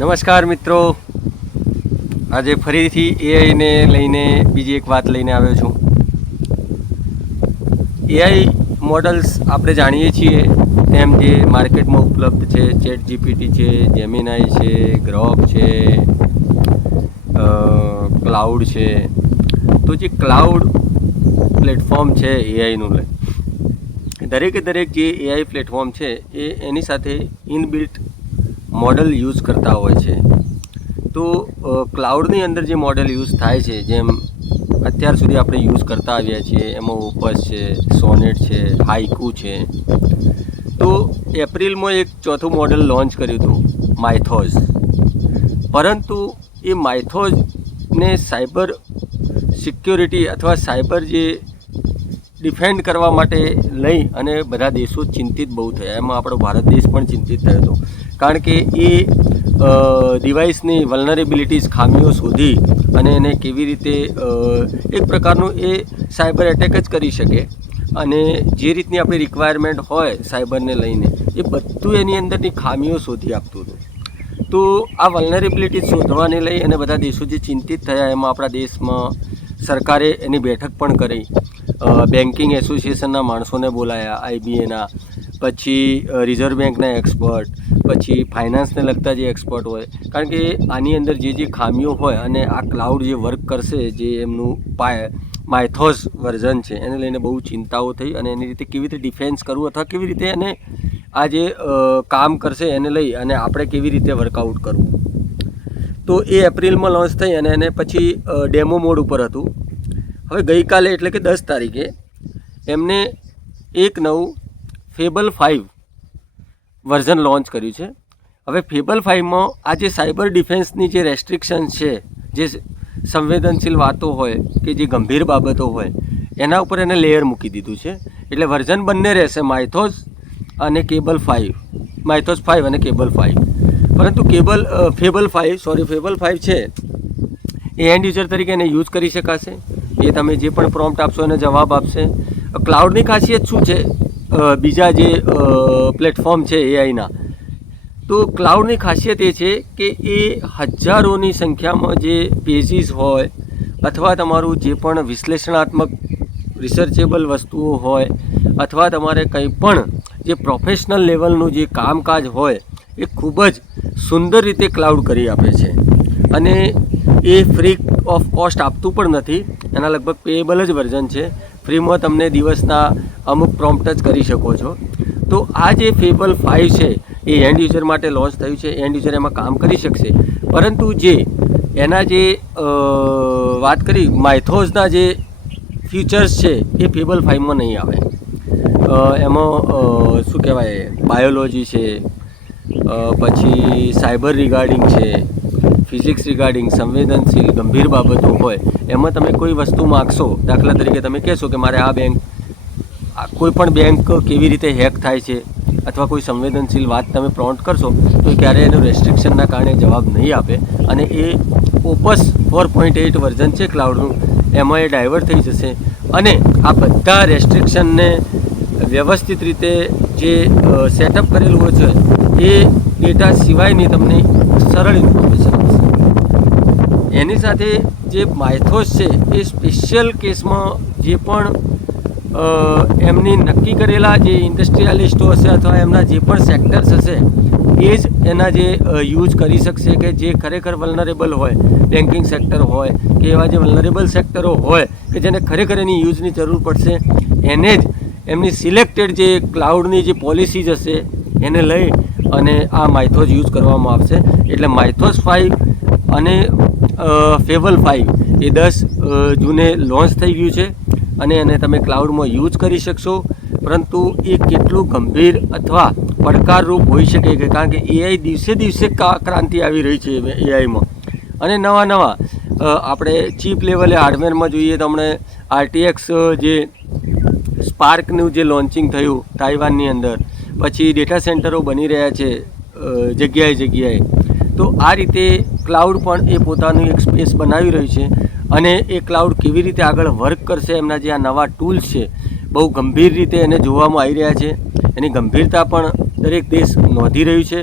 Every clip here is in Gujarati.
નમસ્કાર મિત્રો, આજે ફરીથી એઆઈને લઈને બીજી એક વાત લઈને આવ્યો છું. એઆઈ મોડલ્સ આપણે જાણીએ છીએ તેમ જે માર્કેટમાં ઉપલબ્ધ છે, ચેટ જીપીટી છે, જેમિનાઈ છે, ગ્રોક છે, ક્લાઉડ છે. તો જે ક્લાઉડ પ્લેટફોર્મ છે એઆઈનું, દરેકે દરેક જે એઆઈ પ્લેટફોર્મ છે એ એની સાથે ઇનબિલ્ટ મોડલ યુઝ કરતા હોય છે. તો ક્લાઉડની અંદર જે મોડલ યુઝ થાય છે, જેમ અત્યાર સુધી આપણે યુઝ કરતા આવ્યા છીએ, એમાં ઓપસ છે, સોનેટ છે, હાઇકુ છે. તો એપ્રિલમાં એક ચોથું મોડલ લોન્ચ કર્યું હતું, માઇથોસ. પરંતુ એ માઇથોસને સાયબર સિક્યોરિટી અથવા સાયબર જે ડિફેન્ડ કરવા માટે લઈ અને બધા દેશો ચિંતિત બહુ થયા. એમાં આપણો ભારત દેશ પણ ચિંતિત થયો હતો, કારણ કે એ ડિવાઇસની વલ્નરેબિલિટીઝ, ખામીઓ શોધી અને એને કેવી રીતે એક પ્રકારનું એ સાયબર એટેક જ કરી શકે અને જે રીતની આપણી રિક્વાયરમેન્ટ હોય સાયબરને લઈને એ બધું એની અંદરની ખામીઓ શોધી આપતું હતું. તો આ વલ્નરેબિલિટીઝ શોધવાને લઈ અને બધા દેશો જે ચિંતિત થયા, એમાં આપણા દેશમાં સરકારે એની બેઠક પણ કરી. બેન્કિંગ એસોસિએશનના માણસોને બોલાયા, આઈબીએના, પછી રિઝર્વ બેંકના એક્સપર્ટ, પછી ફાઇનાન્સને લગતા જે એક્સપર્ટ હોય, કારણ કે આની અંદર જે ખામીઓ હોય અને આ ક્લાઉડ જે વર્ક કરશે, જે એમનું માઇથોસ વર્ઝન છે, એને લઈને બહુ ચિંતાઓ થઈ અને એની રીતે કેવી રીતે ડિફેન્સ કરવું અથવા કેવી રીતે એને આ જે કામ કરશે એને લઈ અને આપણે કેવી રીતે વર્કઆઉટ કરવું. તો એ એપ્રિલમાં લોન્ચ થઈ અને એને પછી ડેમો મોડ ઉપર હતું. હવે ગઈકાલે એટલે કે 10 તારીખે એમને એક નવું ફેબલ 5 વર્ઝન લોન્ચ કર્યું છે. હવે ફેબલ 5માં આ જે સાયબર ડિફેન્સની જે રેસ્ટ્રિક્શન છે, જે સંવેદનશીલ વાતો હોય કે જે ગંભીર બાબતો હોય, એના ઉપર એને લેયર મૂકી દીધું છે. એટલે વર્ઝન બંને રહેશે, માઇથોસ અને ફેબલ 5, માઇથોસ 5 અને ફેબલ 5. પરંતુ ફેબલ 5 છે એ એન્ડ યુઝર તરીકે એને યુઝ કરી શકાશે. એ તમે જે પણ પ્રોમ્પ્ટ આપશો એને જવાબ આપશે. ક્લાઉડની ખાસિયત શું છે બીજા જે પ્લેટફોર્મ છે એઆઈના? તો ક્લાઉડની ખાસિયત એ છે કે એ હજારોની સંખ્યામાં જે પેજીસ હોય અથવા તમારું જે પણ વિશ્લેષણાત્મક રિસર્ચેબલ વસ્તુઓ હોય અથવા તમારે કંઈ પણ જે પ્રોફેશનલ લેવલનું જે કામકાજ હોય એ ખૂબ જ સુંદર રીતે ક્લાઉડ કરી આપે છે. અને એ ફ્રી ઓફ કોસ્ટ આપતું પણ નથી, એના લગભગ પેએબલ જ વર્ઝન છે. ફ્રીમાં તમને દિવસના અમુક પ્રોમ્પ્ટ જ કરી શકો છો. તો આ જે ફેબલ 5 છે એ એન્ડ યુઝર માટે લોન્ચ થયું છે. એન્ડ યુઝર એમાં કામ કરી શકશે. પરંતુ જે એના જે વાત કરી માઇથોસના જે ફીચર્સ છે એ ફેબલ 5માં નહીં આવે. એમાં શું કહેવાય, બાયોલોજી છે, પછી સાયબર રિગાર્ડિંગ છે, ફિઝિક્સ રિગાર્ડિંગ, સંવેદનશીલ ગંભીર બાબતો હોય, એમાં તમે કોઈ વસ્તુ માગશો. દાખલા તરીકે તમે કહેશો કે મારે આ કોઈ પણ બેંક કેવી રીતે હેક થાય છે અથવા કોઈ સંવેદનશીલ વાત તમે પ્રોમ્પ્ટ કરશો તો ક્યારેય એનું રેસ્ટ્રિક્શનના કારણે જવાબ નહીં આપે. અને એ ઓપસ 4.8 વર્ઝન છે ક્લાઉડનું, એમાં એ ડાયવર્ટ થઈ જશે અને આ બધા રેસ્ટ્રિક્શનને વ્યવસ્થિત રીતે જે સેટઅપ કરેલું હોય છે એ ડેટા સિવાયની તમને સરળ ઇન્ફોર્મેશન આપશે. એની સાથે જે માઇથોસ છે એ સ્પેશિયલ કેસમાં જે પણ એમની નક્કી કરેલા જે ઇન્ડસ્ટ્રીયાલિસ્ટો હશે અથવા એમના જે પણ સેક્ટર્સ હશે એ જ એના જે યુઝ કરી શકશે કે જે ખરેખર વલ્નરેબલ હોય, બેન્કિંગ સેક્ટર હોય કે એવા જે વલ્નરેબલ સેક્ટરો હોય કે જેને ખરેખર એની યુઝની જરૂર પડશે, એને જ એમની સિલેક્ટેડ જે ક્લાઉડની જે પોલિસીઝ હશે એને લઈ અને આ માઇથોસ યુઝ કરવામાં આવશે. એટલે માઇથોસ 5 અને ફેબલ 5 એ 10 જૂને લોન્ચ થઈ ગયું છે અને એને તમે ક્લાઉડમાં યુઝ કરી શકશો. પરંતુ એ કેટલું ગંભીર અથવા પડકારરૂપ હોઈ શકે કે કારણ કે એઆઈ દિવસે દિવસે ક્રાંતિ આવી રહી છે એઆઈમાં અને નવા આપણે ચીપ લેવલે હાર્ડવેરમાં જોઈએ તો હમણાં RTX જે સ્પાર્કનું જે લોન્ચિંગ થયું તાઇવાનની અંદર, પછી ડેટા સેન્ટરો બની રહ્યા છે જગ્યાએ. તો આ રીતે ક્લાઉડ પણ એ પોતાનું એક સ્પેસ બનાવી રહ્યું છે અને એ ક્લાઉડ કેવી રીતે આગળ વર્ક કરશે, એમના જે આ નવા ટૂલ્સ છે બહુ ગંભીર રીતે એને જોવામાં આવી રહ્યા છે. એની ગંભીરતા પણ દરેક દેશ નોંધી રહ્યું છે.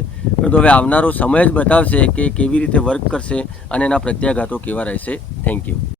તો હવે આવનારો સમય જ બતાવશે કે કેવી રીતે વર્ક કરશે અને એના પ્રત્યાઘાતો કેવા રહેશે. Thank you.